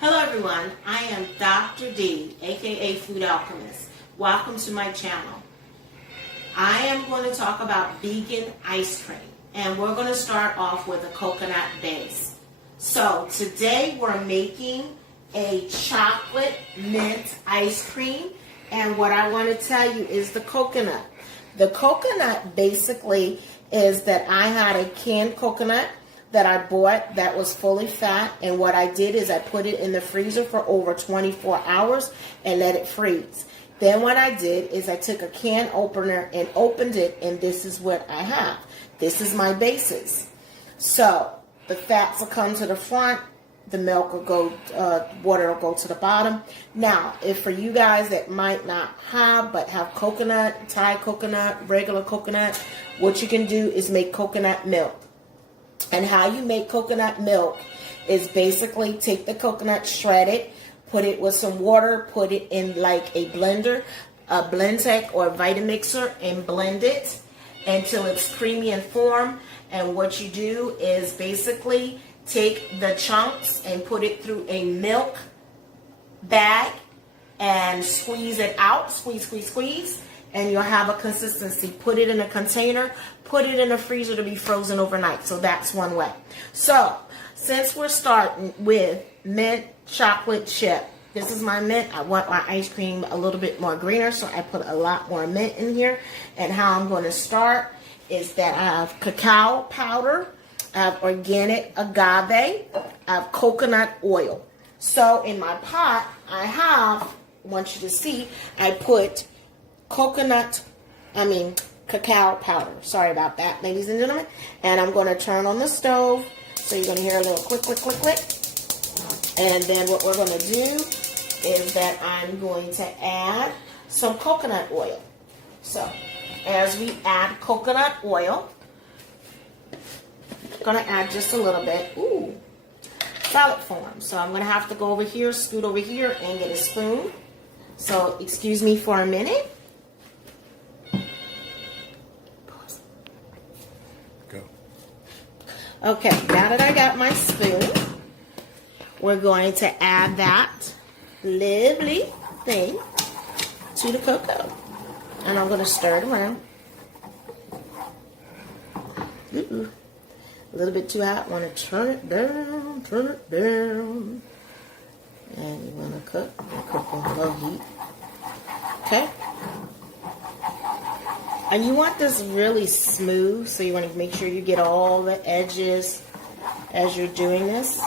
Hello everyone, I am Dr. D, aka Food Alchemist. Welcome to my channel. I am going to talk about vegan ice cream, and we're going to start off with a coconut base. So today we're making a chocolate mint ice cream, and what I want to tell you is the coconut. The coconut basically is that I had a canned coconut that I bought that was fully fat, and what I did is I put it in the freezer for over 24 hours and let it freeze. Then what I did is I took a can opener and opened it, and this is what I have. This is my basis. So the fats will come to the front, the milk will go, water will go to the bottom. Now, if for you guys that might not have, but have coconut, Thai coconut, regular coconut, what you can do is make coconut milk. And how you make coconut milk is basically take the coconut, shred it, put it with some water, put it in like a blender, a Blendtec or a Vitamixer, and blend it until it's creamy in form. And what you do is basically take the chunks and put it through a milk bag and squeeze it out, squeeze, and you'll have a consistency. Put it in a container, put it in a freezer to be frozen overnight. So that's one way. So since we're starting with mint chocolate chip, this is my mint. I want my ice cream a little bit more greener, so I put a lot more mint in here. And how I'm going to start is that I have cacao powder, I have organic agave, I have coconut oil. So in my pot, I want you to see, I put cacao powder. Sorry about that, ladies and gentlemen. And I'm going to turn on the stove. So you're going to hear a little click. And then what we're going to do is that I'm going to add some coconut oil. So as we add coconut oil, I'm going to add just a little bit. Ooh, solid form. So I'm going to have to go over here, scoot over here, and get a spoon. So excuse me for a minute. Okay, now that I got my spoon, we're going to add that lovely thing to the cocoa. And I'm going to stir it around. A little bit too hot. Want to turn it down. And you want to cook on low heat. Okay. And you want this really smooth, so you want to make sure you get all the edges as you're doing this.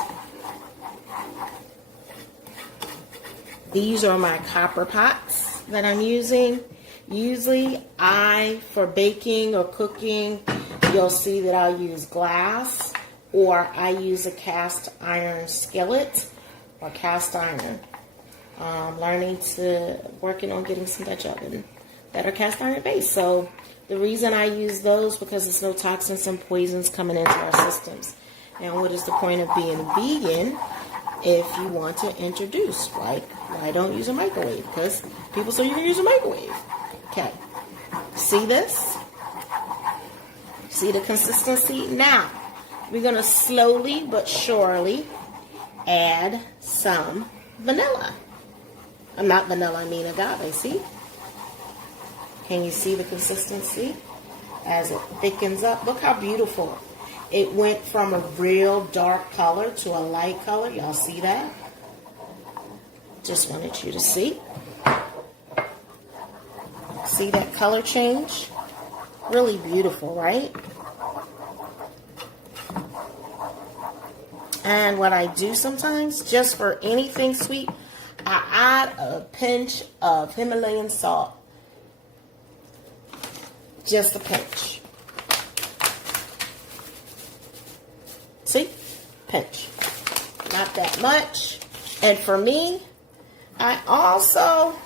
These are my copper pots that I'm using. Usually, for baking or cooking, you'll see that I'll use glass, or I use a cast iron skillet or cast iron. Working on getting some Dutch oven that are cast iron based. So the reason I use those, because there's no toxins and poisons coming into our systems. And what is the point of being vegan if you want to introduce, right? Why don't use a microwave? Because people say you can use a microwave. Okay. See this? See the consistency? Now, we're going to slowly but surely add some vanilla. Not vanilla, I mean agave, see? Can you see the consistency as it thickens up? Look how beautiful. It went from a real dark color to a light color. Y'all see that? Just wanted you to see. See that color change? Really beautiful, right? And what I do sometimes, just for anything sweet, I add a pinch of Himalayan salt. Just a pinch. See? Pinch. Not that much. And for me, I also,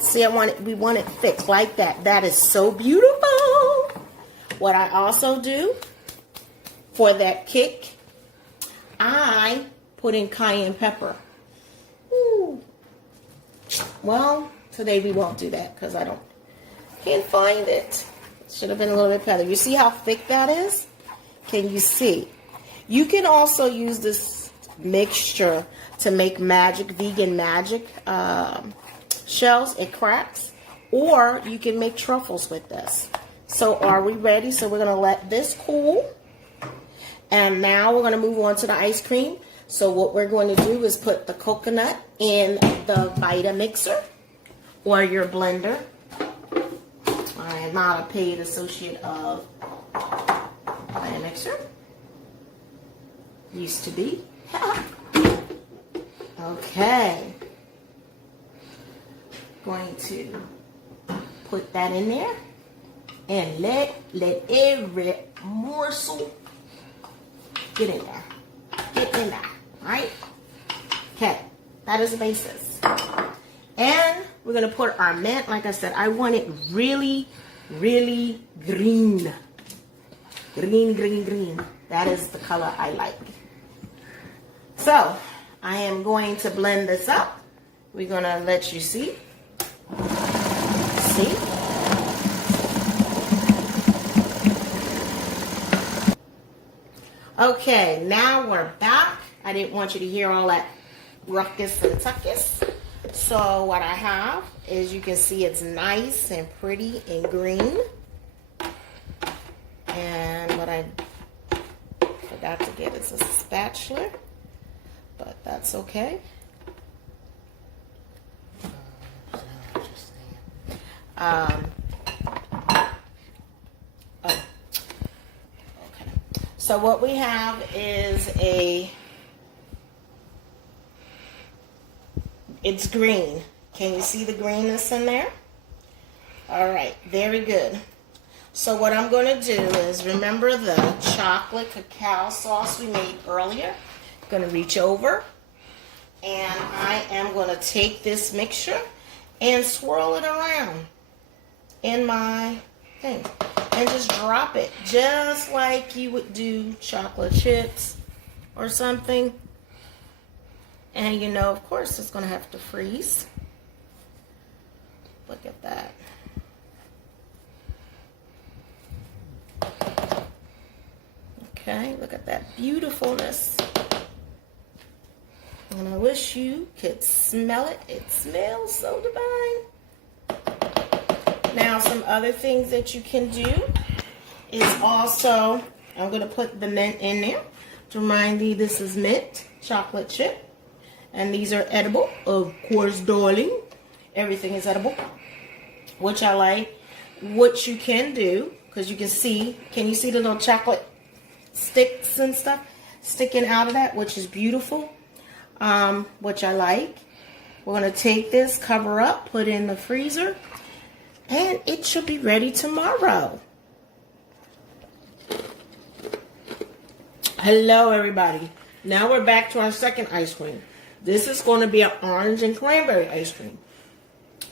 see, we want it thick like that. That is so beautiful. What I also do for that kick, I put in cayenne pepper. Ooh. Well, today we won't do that because can't find it. Should have been a little bit better. You see how thick that is? Can you see? You can also use this mixture to make magic, vegan magic shells. It cracks. Or you can make truffles with this. So are we ready? So we're going to let this cool. And now we're going to move on to the ice cream. So what we're going to do is put the coconut in the Vita mixer or your blender. I am not a paid associate of Vita mixer. Used to be. Okay. Going to put that in there and let every morsel get in there. Get in there. Right? Okay. That is the basis. And we're going to put our mint. Like I said, I want it really, really green. Green, green, green. That is the color I like. So, I am going to blend this up. We're going to let you see. See? Okay, now we're back. I didn't want you to hear all that ruckus and tuckus. So what I have is, you can see it's nice and pretty and green. And what I forgot to get is a spatula, but that's okay. Okay. So what we have is it's green. Can you see the greenness in there? All right, very good. So what I'm going to do is, remember the chocolate cacao sauce we made earlier? I'm going to reach over, and I am going to take this mixture and swirl it around in my thing. And just drop it, just like you would do chocolate chips or something. And you know, of course, it's going to have to freeze. Look at that. Okay, look at that beautifulness. And I wish you could smell it. It smells so divine. Now, some other things that you can do is also, I'm going to put the mint in there to remind you this is mint chocolate chip. And these are edible, of course, darling. Everything is edible, which I like. What you can do, because you can see, can you see the little chocolate sticks and stuff sticking out of that, which is beautiful, which I like. We're going to take this, cover up, put in the freezer, and it should be ready tomorrow. Hello, everybody. Now we're back to our second ice cream. This is going to be an orange and cranberry ice cream.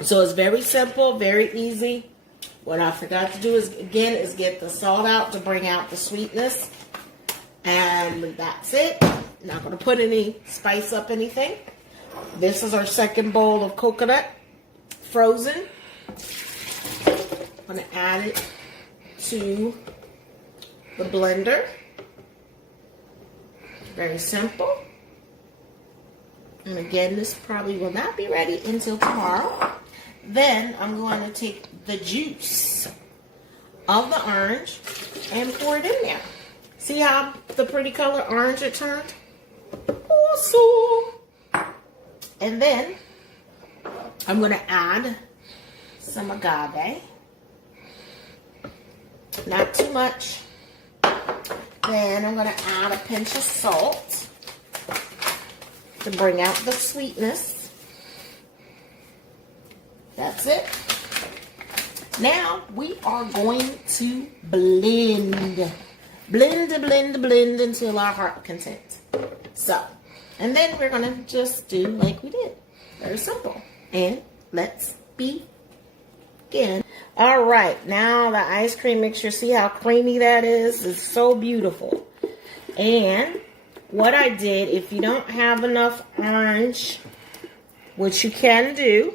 So it's very simple, very easy. What I forgot to do is, again, is get the salt out to bring out the sweetness. And that's it. Not going to put any spice up anything. This is our second bowl of coconut, frozen. I'm going to add it to the blender. Very simple. And again, this probably will not be ready until tomorrow. Then I'm going to take the juice of the orange and pour it in there. See how the pretty color orange it turned? Awesome. And then I'm going to add some agave. Not too much. Then I'm going to add a pinch of salt to bring out the sweetness. That's it. Now we are going to blend. Blend until our heart content. So, and then we're going to just do like we did. Very simple. And let's begin. All right, now the ice cream mixture, see how creamy that is? It's so beautiful. And what I did, if you don't have enough orange, what you can do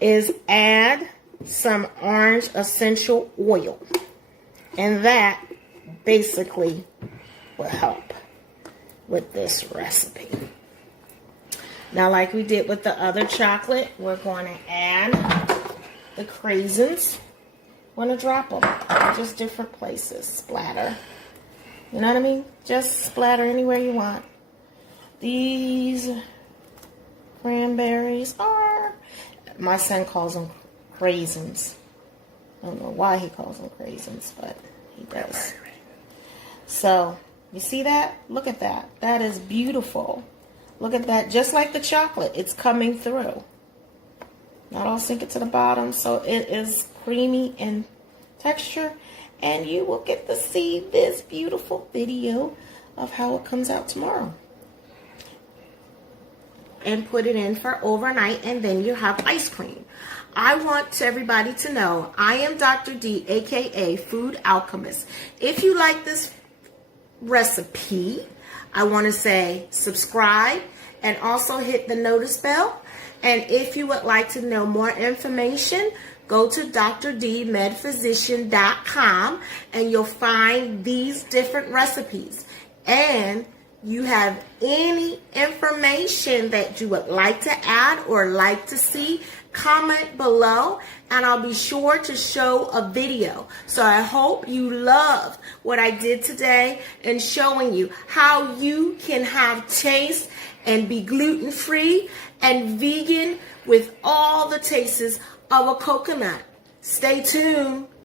is add some orange essential oil. And that basically will help. with this recipe. Now, like we did with the other chocolate, we're going to add the craisins. We're going to drop them just different places. Splatter. You know what I mean? Just splatter anywhere you want. These cranberries are, my son calls them craisins. I don't know why he calls them craisins, but he does. So, you see that? Look at that. That is beautiful. Look at that. Just like the chocolate, it's coming through. Not all sink it to the bottom, so it is creamy in texture. And you will get to see this beautiful video of how it comes out tomorrow. And put it in for overnight, and then you have ice cream. I want everybody to know I am Dr. D, aka Food Alchemist. If you like this recipe, I want to say subscribe and also hit the notice bell. And if you would like to know more information, go to drdmedphysician.com and you'll find these different recipes. And you have any information that you would like to add or like to see, comment below and I'll be sure to show a video. So I hope you loved what I did today in showing you how you can have taste and be gluten-free and vegan with all the tastes of a coconut. Stay tuned.